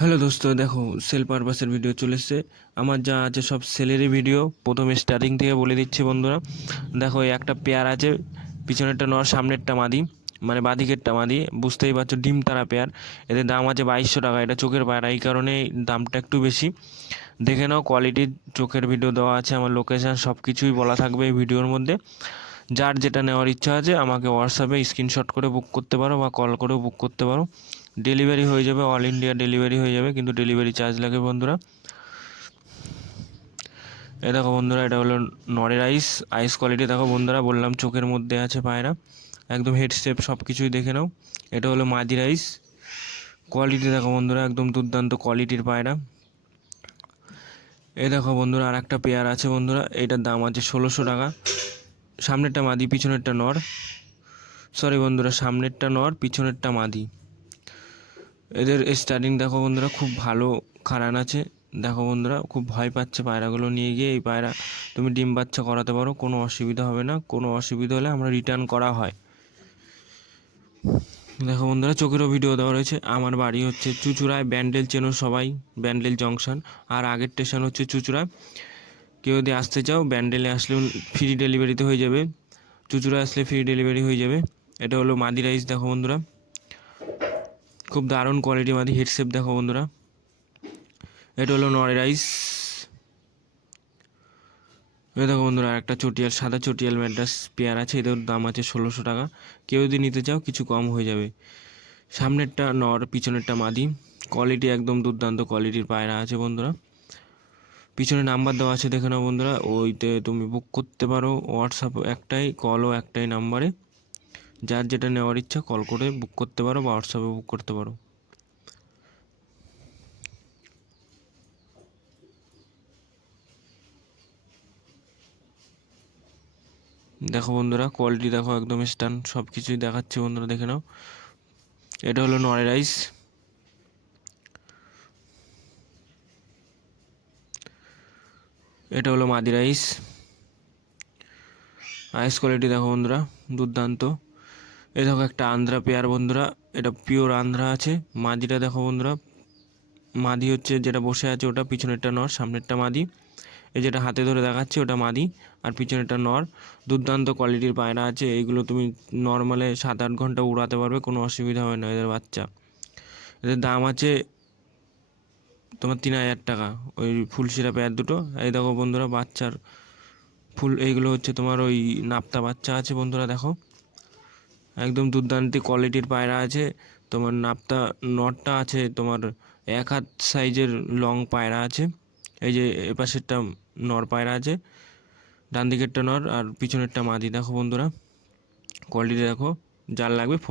Hello দোস্ত, দেখো sell পারপাসের video চলে এসছে। আমার যা আছে সব সেলেরই ভিডিও। প্রথমে স্টার্টিং থেকে বলে দিচ্ছি বন্ধুরা। দেখো এই একটা পেয়ার আছে, পিছনেরটা নর, সামনেরটা মাদি, মানে বাঁদিকেরটা মাদি। বুঝতেই পারছো ডিম তারা পেয়ার। এদের দাম আছে 2200 টাকা। এটা চোখের পায়রা, এই কারণে দামটা একটু বেশি। দেখে নাও কোয়ালিটির চোখের ভিডিও দেওয়া আছে, আমার লোকেশান সব কিছুই বলা থাকবে এই ভিডিওর মধ্যে। যার যেটা নেওয়ার ইচ্ছা আছে আমাকে হোয়াটসঅ্যাপে স্ক্রিনশট করে বুক করতে পারো বা কল করেও বুক করতে পারো। ডেলিভারি হয়ে যাবে, অল ইন্ডিয়া ডেলিভারি হয়ে যাবে, কিন্তু ডেলিভারি চার্জ লাগে বন্ধুরা। এ দেখো বন্ধুরা, এটা হলো নরের আইস। আইস কোয়ালিটি দেখো বন্ধুরা, বললাম চোখের মধ্যে আছে পায়রা, একদম হেড শেপ সব কিছুই দেখে নাও। এটা হলো মাদির আইস। কোয়ালিটি দেখো বন্ধুরা, একদম দুর্দান্ত কোয়ালিটির পায়রা। এই দেখো বন্ধুরা, আর একটা পেয়ার আছে বন্ধুরা, এটার দাম আছে 1600 টাকা। সামনেরটা মাদি, পিছনেরটা নর। সরি বন্ধুরা, সামনেরটা নর, পিছনেরটা মাদি। এদের স্টার্টিং দেখো বন্ধুরা, খুব ভালো খারান আছে। দেখো বন্ধুরা, খুব ভয় পাচ্ছে পায়রাগুলো নিয়ে গিয়ে। এই পায়রা তুমি ডিম বাচ্চা করাতে পারো, কোনো অসুবিধা হবে না। কোনো অসুবিধা হলে আমরা রিটার্ন করা হয়। দেখো বন্ধুরা, চোখেরও ভিডিও দেওয়া রয়েছে। আমার বাড়ি হচ্ছে চুঁচুড়ায়, ব্যান্ডেল চেনো সবাই, ব্যান্ডেল জংশন। আর আগের স্টেশন হচ্ছে চুঁচুড়ায়। কেউ যদি আসতে চাও, ব্যান্ডেলে আসলে ফ্রি ডেলিভারিতে হয়ে যাবে, চুঁচুড়ায় আসলে ফ্রি ডেলিভারি হয়ে যাবে। এটা হলো মাদি রাইস। দেখো বন্ধুরা, খুব দারুণ কোয়ালিটি মাদি। হেডশেপ দেখো বন্ধুরা। এটা হলো নর রাইস। এই দেখো বন্ধুরা, একটা চটিয়াল, সাদা চটিয়াল ম্যাড্রাস পেয়ার আছে। এদের দাম আছে 1600 টাকা। কেউ যদি নিতে চাও কিছু কম হয়ে যাবে। সামনেরটা নর, পিছনেরটা মাদি। কোয়ালিটি একদম দুর্দান্ত কোয়ালিটির পায়রা আছে বন্ধুরা। পিছনে নাম্বার দেওয়া আছে, দেখে নাও বন্ধুরা। ওইতে তুমি বুক করতে পারো। হোয়াটসঅ্যাপ একটাই, কলও একটাই নাম্বারে। যার যেটা নেওয়ার ইচ্ছা কল করে বুক করতে পারো বা হোয়াটসঅ্যাপে বুক করতে পারো। দেখো বন্ধুরা, কোয়ালিটি দেখো, একদম স্টান, সব কিছুই দেখাচ্ছি বন্ধুরা, দেখে নাও। এটা হলো নরের রাইস। এটা হলো মাদি রাইস। আইস কোয়ালিটি দেখো বন্ধুরা, দুর্দান্ত। এই দেখো একটা আন্ধ্রা পেয়ার বন্ধুরা, এটা পিওর আন্ধ্রা আছে। মাদিটা দেখো বন্ধুরা, মাদি হচ্ছে যেটা বসে আছে ওটা, পিছনেরটা নর, সামনেরটা মাদি। এই যেটা হাতে ধরে দেখাচ্ছি ওটা মাদি, আর পিছনেরটা নর। দুর্দান্ত কোয়ালিটির পায়রা আছে। এইগুলো তুমি নর্মালে 7-8 ঘন্টা উড়াতে পারবে, কোনো অসুবিধা হবে না। এদের বাচ্চা, এদের দাম আছে তোমার 3000 টাকা। ওই ফুলশিরা পেয়ার দুটো। এই দেখো বন্ধুরা, বাচ্চার ফুল, এইগুলো হচ্ছে তোমার ওই নাপ্তা বাচ্চা আছে বন্ধুরা। দেখো একদম দুর্দান্ত কোয়ালিটির পায়রা আছে। তোমার নাপ্তা নটটা আছে তোমার 1 হাত সাইজের লং পায়রা আছে। এই যে এপাশেরটা নর পায়রা আছে, ডান দিকেরটা নর আর পিছনেরটা মাদি। দেখো বন্ধুরা, কোয়ালিটি দেখো। যার লাগবে ফোন